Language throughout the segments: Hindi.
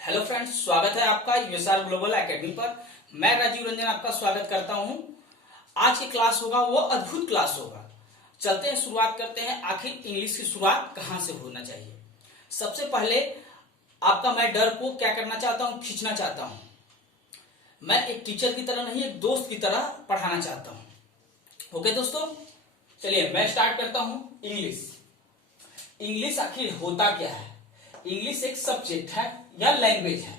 हेलो फ्रेंड्स, स्वागत है आपका यूएसआर ग्लोबल एकेडमी पर। मैं राजीव रंजन आपका स्वागत करता हूं। आज की क्लास होगा वो अद्भुत क्लास होगा। चलते हैं, शुरुआत करते हैं। आखिर इंग्लिश की शुरुआत कहां से होना चाहिए। सबसे पहले आपका मैं डर को क्या करना चाहता हूं, खींचना चाहता हूं। मैं एक टीचर की तरह नहीं, एक दोस्त की तरह पढ़ाना चाहता हूं। ओके दोस्तों, चलिए मैं स्टार्ट करता हूं। इंग्लिश आखिर होता क्या है। इंग्लिश एक सब्जेक्ट है या लैंग्वेज है।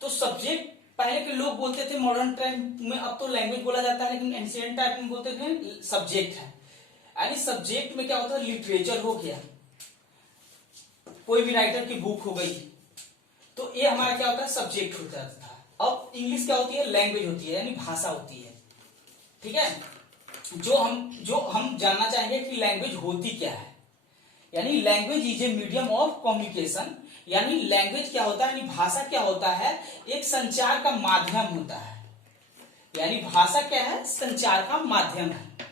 तो सब्जेक्ट पहले के लोग बोलते थे, मॉडर्न टाइम में अब तो लैंग्वेज बोला जाता है, लेकिन एंशिएंट टाइम में बोलते थे सब्जेक्ट है। यानी सब्जेक्ट में क्या होता है, लिटरेचर हो गया, कोई भी राइटर की बुक हो गई, तो ये हमारा क्या होता है, सब्जेक्ट होता था। अब इंग्लिश क्या होती है, लैंग्वेज होती है, यानी भाषा होती है। ठीक है, जो हम जानना चाहेंगे कि लैंग्वेज होती क्या है। यानी language is a medium of communication. यानी लैंग्वेज क्या होता है, यानी भाषा क्या होता है, एक संचार का माध्यम होता है। यानी भाषा क्या है, संचार का माध्यम है।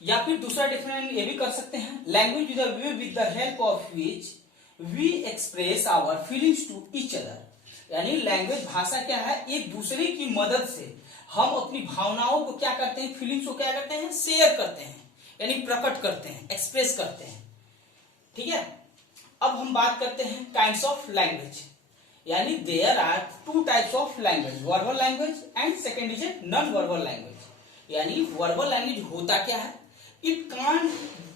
या फिर दूसरा डिफरेंट ये भी कर सकते हैं, language is a way with the help of which we express our feelings to each other. यानी लैंग्वेज भाषा क्या है, एक दूसरे की मदद से हम अपनी भावनाओं को क्या करते हैं, फीलिंग्स को क्या करते हैं, शेयर करते हैं, यानी प्रकट करते हैं, एक्सप्रेस करते हैं। ठीक है, अब हम बात करते हैं काइंड्स ऑफ लैंग्वेज। यानी there are two types of language, verbal language and second is a non verbal language. यानी वर्बल लैंग्वेज होता क्या है, it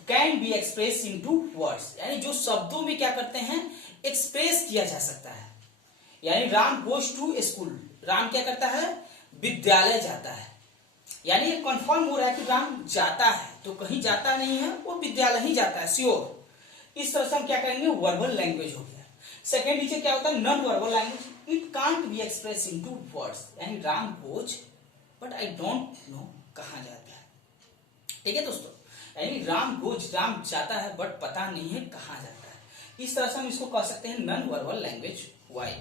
can be express into words. यानी जो शब्दों में क्या करते हैं, एक्सप्रेस किया जा सकता है। यानी Ram goes to school, Ram क्या करता है, विद्यालय जाता है। यानी ये कंफर्म हो रहा है कि राम जाता है, तो कहीं जाता नहीं है, वो विद्यालय ही जाता है, श्योर। इस तरह से हम क्या करेंगे, वर्बल लैंग्वेज हो गया। सेकेंड नीचे क्या होता है, non verbal language, it can't be express into words. यानी Ram goes but I don't know कहां जाता है। ठीक है दोस्तों, यानी राम गोज, राम जाता है बट पता नहीं है कहां जाता है। इस तरह से हम इसको कह सकते हैं नॉन वर्बल लैंग्वेज वाई।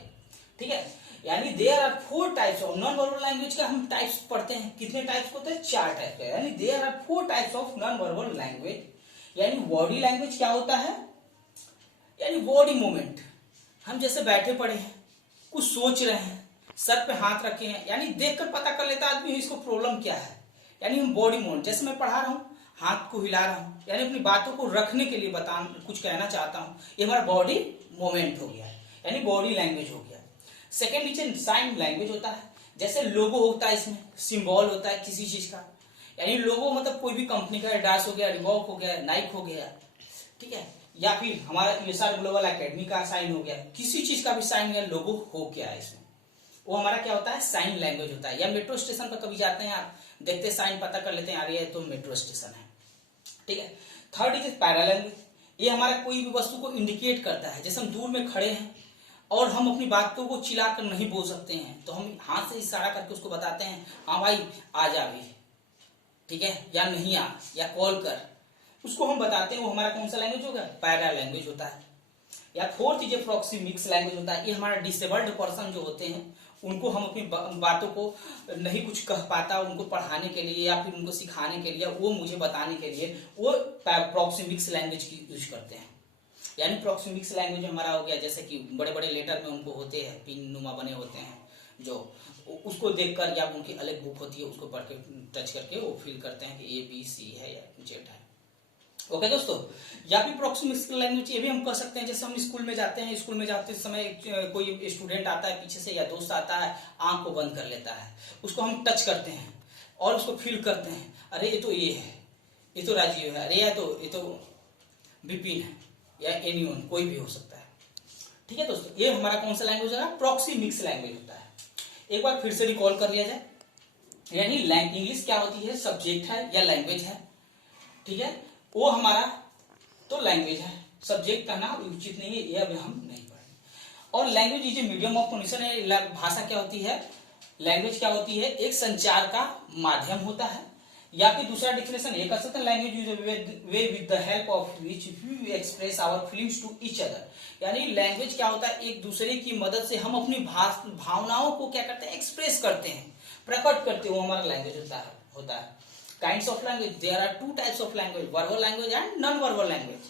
ठीक है, यानी there are 4 types of non verbal language का हम टाइप्स पढ़ते हैं। कितने टाइप्स होते हैं, 4 टाइप का। यानी there are 4 types of non verbal language. यानी बॉडी लैंग्वेज क्या होता है, यानी बॉडी मूवमेंट। हम जैसे बैठे पड़े हैं, कुछ सोच रहे हैं, सर पे हाथ रखे हैं, यानी देखकर पता कर लेता आदमी इसको प्रॉब्लम क्या है। यानी हम बॉडी मूवमेंट, जैसे मैं पढ़ा रहा हूं, हाथ को हिला रहा हूं, यानी अपनी बातों को रखने के लिए कुछ कहना चाहता हूं, ये हमारा बॉडी मूवमेंट हो गया है, यानी बॉडी लैंग्वेज हो गया। सेकेंड नीचे साइन लैंग्वेज होता है। जैसे लोगो होता है, इसमें सिंबल होता है किसी चीज का। यानी लोगो मतलब कोई भी कंपनी का, एडास हो गया, रिबॉक हो गया, नाइक हो गया। ठीक है, या फिर हमारा यूएसआर ग्लोबल एकेडमी का साइन हो गया, किसी चीज का भी साइन या लोगो हो गया है इसमें, वो हमारा क्या होता है, साइन लैंग्वेज होता है। या मेट्रो स्टेशन पर कभी जाते हैं आप, देखते साइन पता कर लेते हैं, यार ये तो मेट्रो स्टेशन है। ठीक है, थर्ड इज पैरा लैंग्वेज। ये हमारा कोई भी वस्तु को इंडिकेट करता है। जैसे हम दूर में खड़े हैं और हम अपनी बातों को चिल्लाकर नहीं बोल सकते हैं, तो हम हाथ से इशारा करके उसको बताते हैं, हाँ भाई आ जा भी, ठीक है, या नहीं आ, या कॉल कर, उसको हम बताते हैं। वो हमारा कौन सा लैंग्वेज होगा, पैरा लैंग्वेज होता है। या फोर्थ चीज प्रॉक्सिमिक्स लैंग्वेज होता है। ये हमारा डिसेबल्ड पर्सन जो होते हैं, उनको हम अपनी बातों को नहीं कुछ कह पाता, उनको पढ़ाने के लिए या फिर उनको सिखाने के लिए, वो मुझे बताने के लिए, वो प्रॉक्सिमिक्स लैंग्वेज की यूज करते हैं। यानी प्रॉक्सिमिक्स लैंग्वेज हमारा हो गया, जैसे कि बड़े बड़े लेटर में उनको होते हैं, पिन नुमा बने होते हैं, जो उसको देखकर, या उनकी अलग बुक होती है, उसको पढ़ के टच करके वो फील करते हैं कि ABC है या जेड है। ओके दोस्तों, या फिर प्रॉक्सिमिक्स लैंग्वेज ये भी हम कह सकते हैं। जैसे हम स्कूल में जाते हैं, स्कूल में जाते समय कोई स्टूडेंट आता है पीछे से, या दोस्त आता है, आंख को बंद कर लेता है, उसको हम टच करते हैं और उसको फील करते हैं, अरे ये तो ये है, ये तो राजीव है, अरे ये तो विपिन है, या एनीवन, कोई भी हो सकता है। ठीक है दोस्तों, ये हमारा कौन सा लैंग्वेज है, प्रॉक्सिमिक्स लैंग्वेज होता है। एक बार फिर से रिकॉल कर लिया जाए। यानी इंग्लिश क्या होती है, सब्जेक्ट है या लैंग्वेज है। ठीक है, वो हमारा तो लैंग्वेज है, सब्जेक्ट कहना उचित नहीं है, ये अभी हम नहीं पढ़ेंगे। और language is a medium of communication है। भाषा क्या होती है, लैंग्वेज क्या होती है, एक संचार का माध्यम होता है। या फिर दूसरा डिफिनेशन ये कर सकते हैं, language is way with the help of which we express our feelings to each other. यानी लैंग्वेज क्या होता है, एक दूसरे की मदद से हम अपनी भावनाओं को क्या करते हैं, एक्सप्रेस करते हैं, प्रकट करते हैं, वो हमारा लैंग्वेज होता है। Kinds of language, there are 2 types of language, verbal language and non verbal language.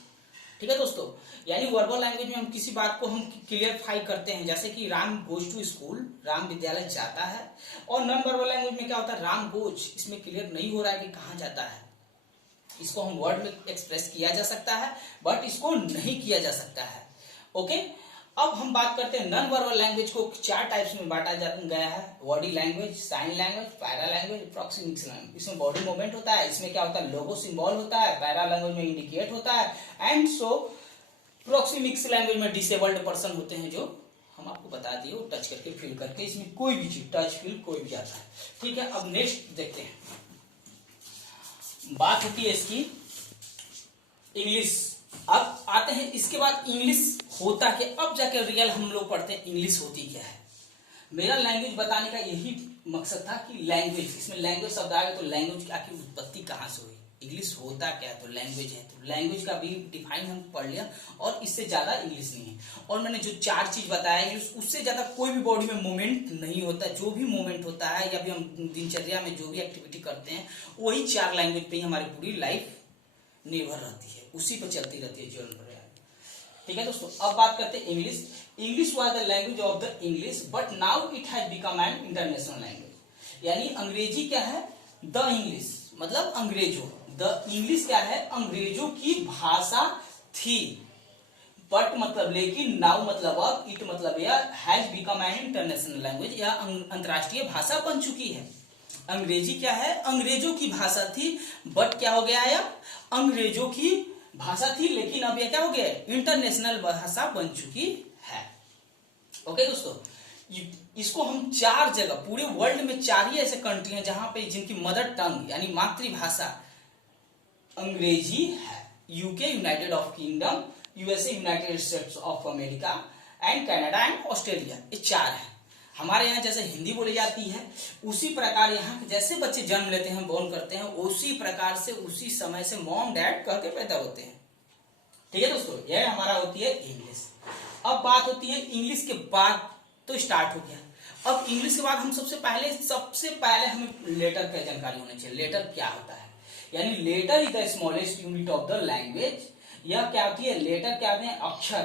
ठीक है दोस्तों, यानी वर्बल लैंग्वेज में हम किसी बात को हम क्लियरफाई करते हैं, जैसे कि Ram goes to school, Ram विद्यालय जाता है। और नॉन वर्बल लैंग्वेज में क्या होता है, राम गोज, इसमें क्लियर नहीं हो रहा है कि कहाँ जाता है। इसको हम वर्ड में एक्सप्रेस किया जा सकता है, बट इसको नहीं किया जा सकता है। ओके, अब हम बात करते हैं नॉन वर्बल लैंग्वेज को 4 टाइप्स में बांटा गया है, body language, sign language, paralanguage, proxemics language. इसमें बॉडी मूवमेंट होता है, इसमें क्या होता है, लोगो सिंबल होता है, पैरा लैंग्वेज में इंडिकेट होता है, एंड सो प्रॉक्सिमिक्स लैंग्वेज में डिसेबल्ड पर्सन होते हैं, जो हम आपको बता दिए, वो टच करके फील करके, इसमें कोई भी चीज टच फील कोई भी आता है। ठीक है, अब नेक्स्ट देखते हैं, बात होती है इसकी इंग्लिश। अब आते हैं इसके बाद इंग्लिश होता क्या, अब जाके रियल हम लोग पढ़ते हैं इंग्लिश होती क्या है। मेरा लैंग्वेज बताने का यही मकसद था कि लैंग्वेज, इसमें लैंग्वेज शब्द आ गया तो लैंग्वेज की आखिर उत्पत्ति कहाँ से हुई, इंग्लिश होता क्या, तो लैंग्वेज है, तो लैंग्वेज का भी डिफाइन हम पढ़ लिया, और इससे ज्यादा इंग्लिश नहीं है। और मैंने जो 4 चीज बताया उससे ज्यादा कोई भी बॉडी में मूवमेंट नहीं होता, जो भी मूवमेंट होता है या भी हम दिनचर्या में जो भी एक्टिविटी करते हैं, वही 4 लैंग्वेज पे ही हमारी पूरी लाइफ निर्भर रहती है, उसी पर चलती रहती है जीवन पर। ठीक है दोस्तों, अब बात करते हैं English. English was the language of the English, but now it has become an international language. यानी अंग्रेजी क्या है, द इंग्लिश मतलब अंग्रेजों, द इंग्लिश क्या है, अंग्रेजों की भाषा थी, बट मतलब लेकिन, नाउ मतलब अब, इट मतलब यह, has become an international language, यह अंतरराष्ट्रीय भाषा बन चुकी है। अंग्रेजी क्या है, अंग्रेजों की भाषा थी, बट क्या हो गया है, अंग्रेजों की भाषा थी, लेकिन अब यह क्या हो गया, इंटरनेशनल भाषा बन चुकी है। ओके दोस्तों, इसको हम 4 जगह, पूरे वर्ल्ड में 4 ही ऐसे कंट्री हैं जहां पे जिनकी मदर टंग यानी मातृभाषा अंग्रेजी है। UK, United of kingdom, USA, United states of America, and Canada and Australia, ये 4 है। हमारे यहाँ जैसे हिंदी बोली जाती है, उसी प्रकार यहाँ जैसे बच्चे जन्म लेते हैं, बोर्न करते हैं, उसी प्रकार से उसी समय से मॉम डैड करके पैदा होते हैं। ठीक है दोस्तों, यह हमारा होती है इंग्लिश। अब बात होती है इंग्लिश के बाद, तो स्टार्ट हो गया। अब इंग्लिश के बाद हम सबसे पहले हमें लेटर की जानकारी होनी चाहिए। लेटर क्या होता है, यानी letter is the smallest unit of the language. यह क्या होती है, लेटर क्या होते हैं, अक्षर,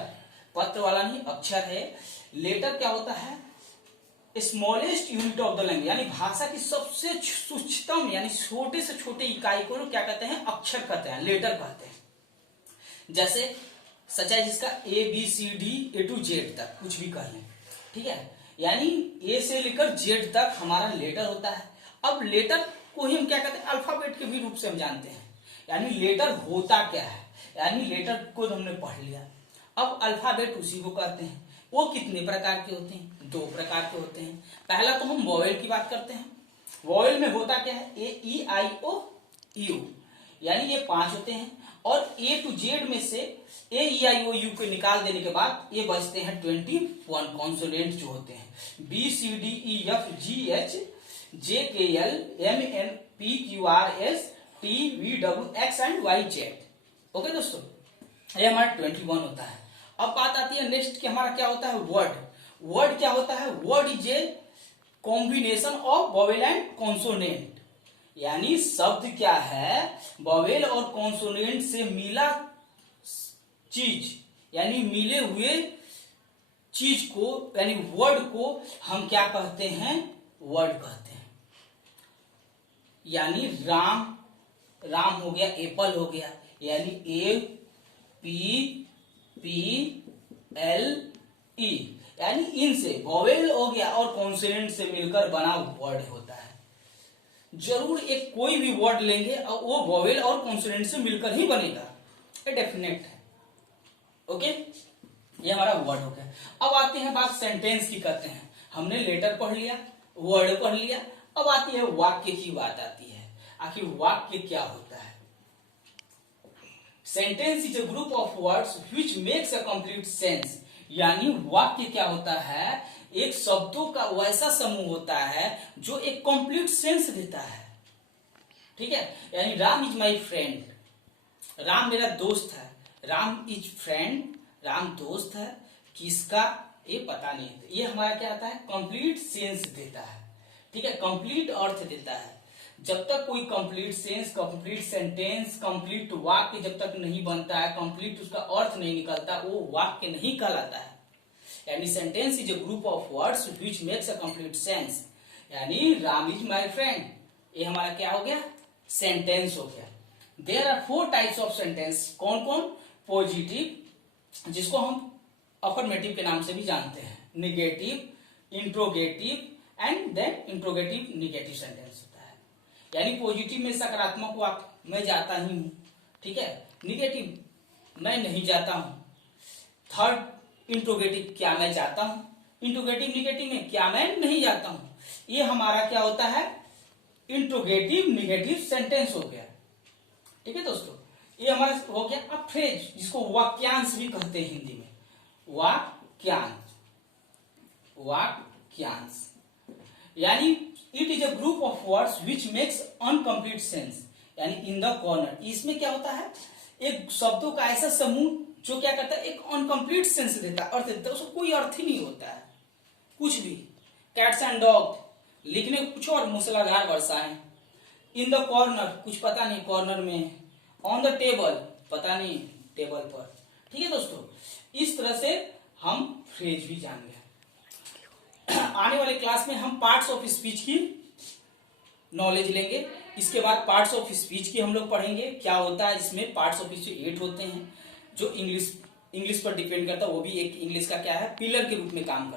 पत्र वाला नहीं, अक्षर है। लेटर क्या होता है, smallest unit of the language, यानी भाषा की सबसे सूक्ष्मतम यानी छोटे से छोटे इकाई को क्या कहते हैं, अक्षर कहते हैं, लेटर कहते हैं। जैसे सच है जिसका ABCD A to Z तक कुछ भी कह लें, ठीक है, यानी A से लेकर Z तक हमारा लेटर होता है। अब लेटर को ही हम क्या कहते हैं, अल्फाबेट के भी रूप से हम जानते हैं। यानी लेटर होता क्या है, यानी लेटर को हमने पढ़ लिया। अब अल्फाबेट उसी को कहते हैं। वो कितने प्रकार के होते हैं, 2 प्रकार के होते हैं। पहला तो हम वॉवेल की बात करते हैं। वॉवेल में होता क्या है, A-E-I-O-U, यानी ये 5 होते हैं, और A to Z में से A-E-I-O-U को निकाल देने के बाद ये बचते हैं 21 कॉन्सोनेंट जो होते हैं, B-C-D-E-F-G-H-J-K-L-M-N-P-Q-R-S-T-V-W-X एंड Y-Z। ओके दोस्तों, ये हमारा 21 होता है। अब बात आती है नेक्स्ट कि हमारा क्या होता है, वर्ड। वर्ड क्या होता है, word is a combination of vowel and consonant, यानी शब्द क्या है, वॉवेल और कॉन्सोनेंट से मिला चीज, यानी मिले हुए चीज को, यानी वर्ड को हम क्या कहते हैं, वर्ड कहते हैं। यानी राम, राम हो गया, एप्पल हो गया, यानी APPLE, यानी इनसे वॉवेल हो गया और कॉन्सोनेंट से मिलकर बना वर्ड होता है। जरूर एक कोई भी वर्ड लेंगे और वो वॉवेल और कॉन्सोनेंट से मिलकर ही बनेगा, ये डेफिनेट है। ओके, ये हमारा वर्ड हो गया। अब आते हैं बात सेंटेंस की करते हैं। हमने लेटर पढ़ लिया, वर्ड पढ़ लिया, अब आती है वाक्य की बात आती है। आखिर वाक्य क्या होता है। Sentence is a group of words which makes a complete sense, यानी वाक्य क्या होता है, एक शब्दों का वैसा समूह होता है जो एक कंप्लीट सेंस देता है। ठीक है, यानी Ram is my friend, Ram मेरा दोस्त है, राम इज फ्रेंड, राम दोस्त है, किसका ये पता नहीं है। ये हमारा क्या आता है, कंप्लीट सेंस देता है। ठीक है, कंप्लीट अर्थ देता है। जब तक कोई complete sense, complete sentence, complete वाक्य जब तक नहीं बनता है, कंप्लीट उसका अर्थ नहीं निकलता, वो वाक्य नहीं कहलाता है। यानी sentence is a group of words which makes a complete sense. यानी राम इज माई फ्रेंड, ये हमारा क्या हो गया, सेंटेंस हो गया। There are 4 types of sentence. कौन कौन? पॉजिटिव, जिसको हम अफर्मेटिव के नाम से भी जानते हैं, negative, interrogative and then interrogative negative sentence होता है। यानी पॉजिटिव में सकारात्मक वाक्य, मैं जाता ही हूं, ठीक है। निगेटिव, मैं नहीं जाता हूं। थर्ड इंट्रोगेटिव, क्या मैं जाता हूं। इंट्रोगेटिव निगेटिव में, क्या मैं नहीं जाता हूं। ये हमारा क्या होता है, इंट्रोगेटिव निगेटिव सेंटेंस हो गया, ठीक है दोस्तों। ये हमारा हो गया अब फ्रेज, जिसको वाक्यांश भी कहते हैं हिंदी में, वाक्यांश, वाक्यांश। यानी it is a group of words which makes uncomplete sense. यानी इन द कॉर्नर, इसमें क्या होता है, एक शब्दों का ऐसा समूह जो क्या करता है, एक अनकंप्लीट सेंस देता है, अर्थ देता है, उसको कोई अर्थ ही नहीं होता है कुछ भी। कैट्स एंड डॉग, लिखने को कुछ और, मूसलाधार वर्षा है। इन द कॉर्नर, कुछ पता नहीं कॉर्नर में। ऑन द टेबल, पता नहीं टेबल पर, ठीक है दोस्तों। इस तरह से हम फ्रेज भी जान गए। आने वाले क्लास में हम पार्ट्स ऑफ स्पीच की नॉलेज लेंगे। इसके बाद पार्ट्स ऑफ स्पीच की हम लोग पढ़ेंगे, क्या होता है इसमें। पार्ट्स ऑफ स्पीच 8 होते हैं, जो इंग्लिश पर डिपेंड करता है, वो भी एक इंग्लिश का क्या है, पिलर के रूप में काम करता है।